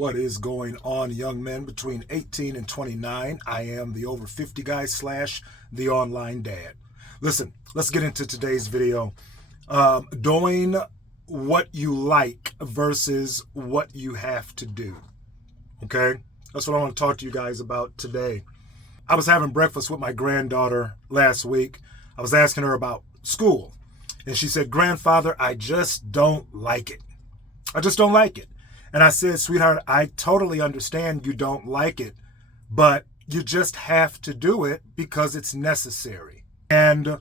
What is going on, young men between 18 and 29? I am the over 50 guy / the online dad. Listen, let's get into today's video. Doing what you like versus what you have to do. Okay? That's what I want to talk to you guys about today. I was having breakfast with my granddaughter last week. I was asking her about school. And she said, "Grandfather, I just don't like it. I just don't like it." And I said, "Sweetheart, I totally understand you don't like it, but you just have to do it because it's necessary." And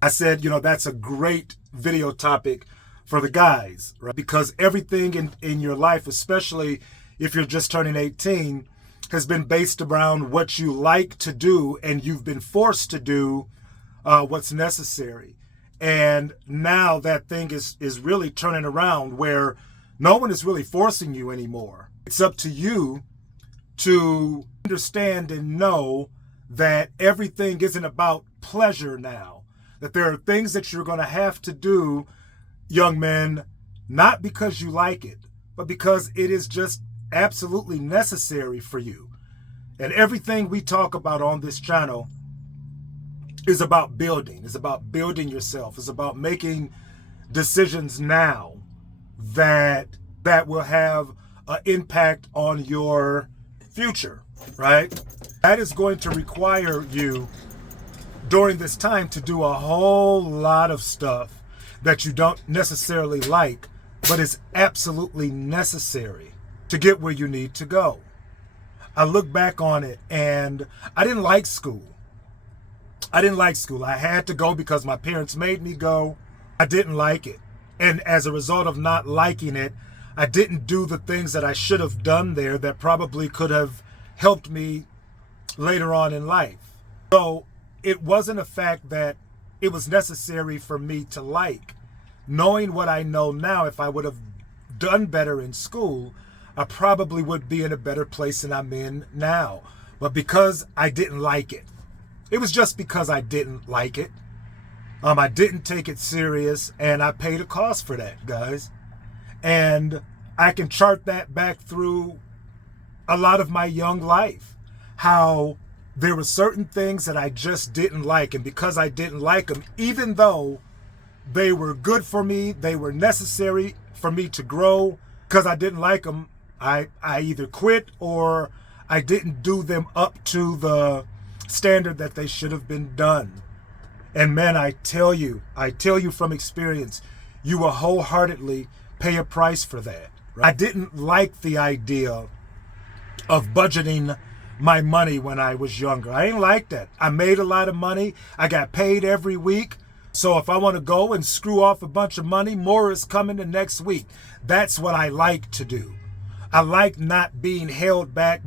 I said, that's a great video topic for the guys, right? Because everything in your life, especially if you're just turning 18, has been based around what you like to do, and you've been forced to do what's necessary. And now that thing is really turning around where no one is really forcing you anymore. It's up to you to understand and know that everything isn't about pleasure now. That there are things that you're going to have to do, young men, not because you like it, but because it is just absolutely necessary for you. And everything we talk about on this channel is about building. It's about building yourself. It's about making decisions now that will have an impact on your future, right? That is going to require you during this time to do a whole lot of stuff that you don't necessarily like, but is absolutely necessary to get where you need to go. I look back on it and I didn't like school. I had to go because my parents made me go. I didn't like it. And as a result of not liking it, I didn't do the things that I should have done there that probably could have helped me later on in life. So it wasn't a fact that it was necessary for me to like. Knowing what I know now, if I would have done better in school, I probably would be in a better place than I'm in now. But because I didn't like it, it was just because I didn't like it. I didn't take it serious, and I paid a cost for that, guys. And I can chart that back through a lot of my young life, how there were certain things that I just didn't like, and because I didn't like them, even though they were good for me, they were necessary for me to grow, because I didn't like them, I either quit or I didn't do them up to the standard that they should have been done. And man, I tell you from experience, you will wholeheartedly pay a price for that. Right? I didn't like the idea of budgeting my money when I was younger. I didn't like that. I made a lot of money. I got paid every week. So if I want to go and screw off a bunch of money, more is coming the next week. That's what I like to do. I like not being held back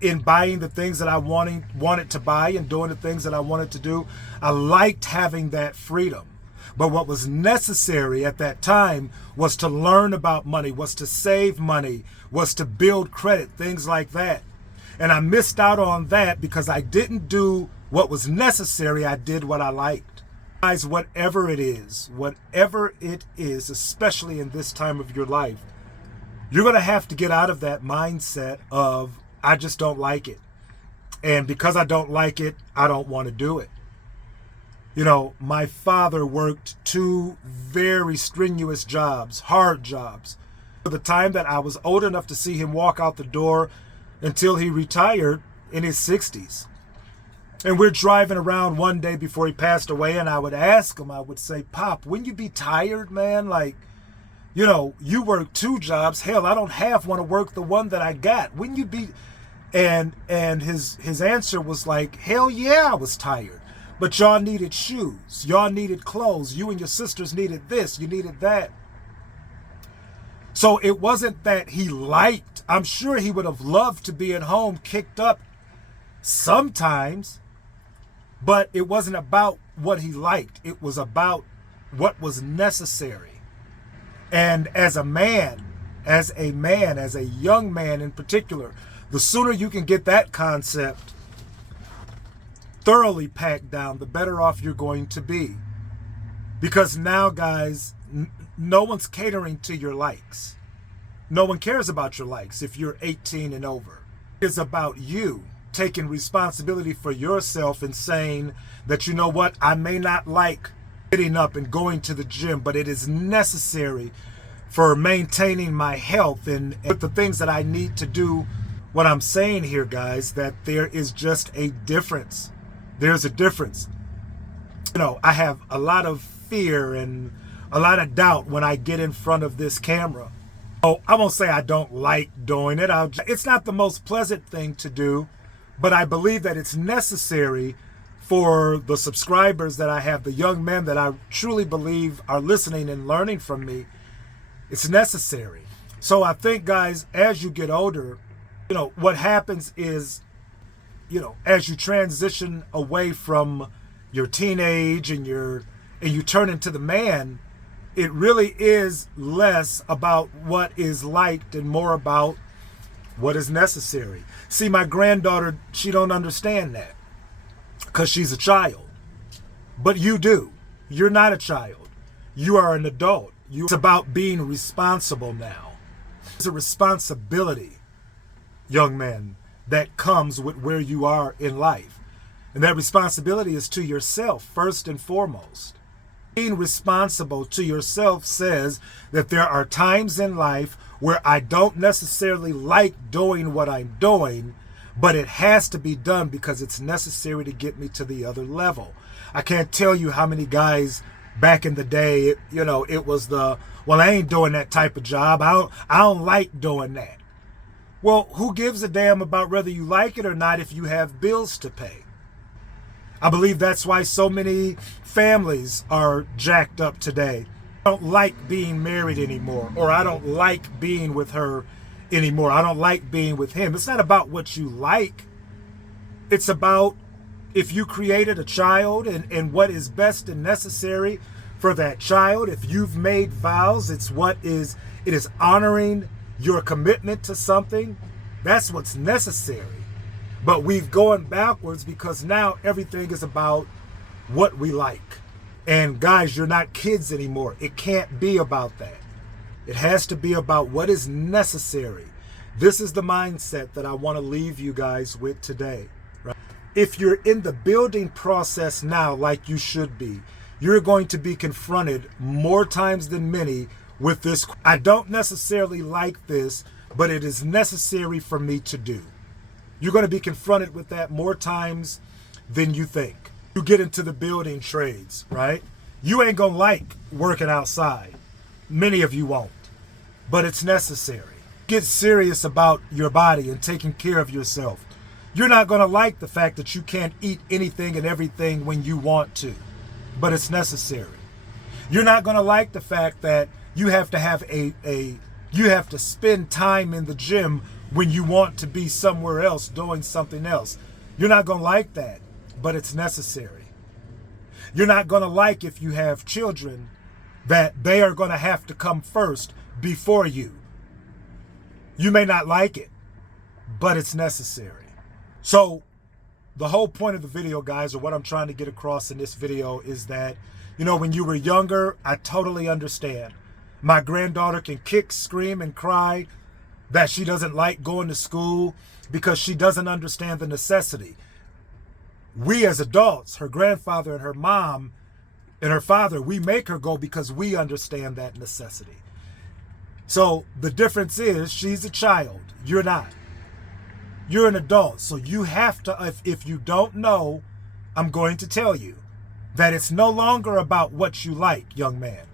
in buying the things that I wanted to buy and doing the things that I wanted to do. I liked having that freedom. But what was necessary at that time was to learn about money, was to save money, was to build credit, things like that. And I missed out on that because I didn't do what was necessary. I did what I liked. Guys, whatever it is, especially in this time of your life, you're going to have to get out of that mindset of, I just don't like it. And because I don't like it, I don't want to do it. My father worked 2 very strenuous jobs, hard jobs. For the time that I was old enough to see him walk out the door until he retired in his 60s. And we're driving around one day before he passed away, and I would ask him, I would say, "Pop, wouldn't you be tired, man? Like, you work 2 jobs. Hell, I don't half want to work the one that I got. Wouldn't you be?" And his answer was like, "Hell yeah, I was tired. But y'all needed shoes. Y'all needed clothes. You and your sisters needed this. You needed that." So it wasn't that he liked. I'm sure he would have loved to be at home kicked up sometimes. But it wasn't about what he liked. It was about what was necessary. And as a young man in particular, the sooner you can get that concept thoroughly packed down, the better off you're going to be. Because now, guys, no one's catering to your likes. No one cares about your likes if you're 18 and over. It's about you taking responsibility for yourself and saying that, you know what, I may not like getting up and going to the gym, but it is necessary for maintaining my health and the things that I need to do. What I'm saying here, guys, that there is just a difference. There's a difference. You know, I have a lot of fear and a lot of doubt when I get in front of this camera. Oh, I won't say I don't like doing it. It's not the most pleasant thing to do, but I believe that it's necessary for the subscribers that I have, the young men that I truly believe are listening and learning from me. It's necessary. So I think, guys, as you get older, you know, what happens is, you know, as you transition away from your teenage and you turn into the man, it really is less about what is liked and more about what is necessary. See, my granddaughter, she don't understand that because she's a child. But you do. You're not a child. You are an adult. It's about being responsible now. It's a responsibility, young men, that comes with where you are in life. And that responsibility is to yourself first and foremost. Being responsible to yourself says that there are times in life where I don't necessarily like doing what I'm doing, but it has to be done because it's necessary to get me to the other level. I can't tell you how many guys back in the day, you know, it was well, I ain't doing that type of job. I don't like doing that. Well, who gives a damn about whether you like it or not if you have bills to pay? I believe that's why so many families are jacked up today. I don't like being married anymore, or I don't like being with her anymore. I don't like being with him. It's not about what you like. It's about if you created a child and what is best and necessary for that child. If you've made vows, it is honoring your commitment to something. That's what's necessary. But we've gone backwards because now everything is about what we like. And guys, you're not kids anymore. It can't be about that. It has to be about what is necessary. This is the mindset that I want to leave you guys with today. Right? If you're in the building process now, like you should be, you're going to be confronted more times than many with this. I don't necessarily like this, but it is necessary for me to do. You're going to be confronted with that more times than you think. You get into the building trades, right? You ain't going to like working outside. Many of you won't, but it's necessary. Get serious about your body and taking care of yourself. You're not going to like the fact that you can't eat anything and everything when you want to, but it's necessary. You're not going to like the fact that you have to have you have to spend time in the gym when you want to be somewhere else doing something else. You're not going to like that, but it's necessary. You're not going to like if you have children that they are going to have to come first before you. You may not like it, but it's necessary. So the whole point of the video, guys, or what I'm trying to get across in this video is that, you know, when you were younger, I totally understand. My granddaughter can kick, scream, and cry that she doesn't like going to school because she doesn't understand the necessity. We as adults, her grandfather and her mom and her father, we make her go because we understand that necessity. So the difference is she's a child. You're not. You're an adult. So you have to, if you don't know, I'm going to tell you that it's no longer about what you like, young man.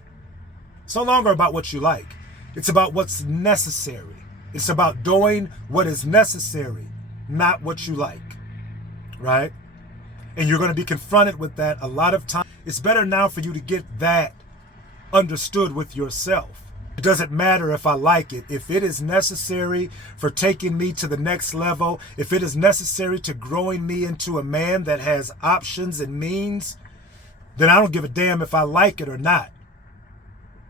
It's no longer about what you like. It's about what's necessary. It's about doing what is necessary, not what you like, right? And you're going to be confronted with that a lot of times. It's better now for you to get that understood with yourself. It doesn't matter if I like it. If it is necessary for taking me to the next level, if it is necessary to growing me into a man that has options and means, then I don't give a damn if I like it or not.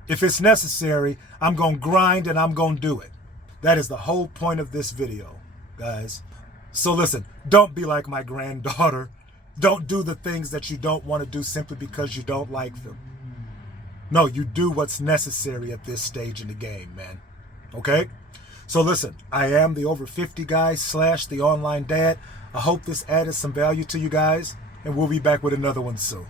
If it's necessary, I'm going to grind and I'm going to do it. That is the whole point of this video, guys. So listen, don't be like my granddaughter. Don't do the things that you don't want to do simply because you don't like them. No, you do what's necessary at this stage in the game, man. Okay? So listen, I am the over 50 guy / the online dad. I hope this added some value to you guys, and we'll be back with another one soon.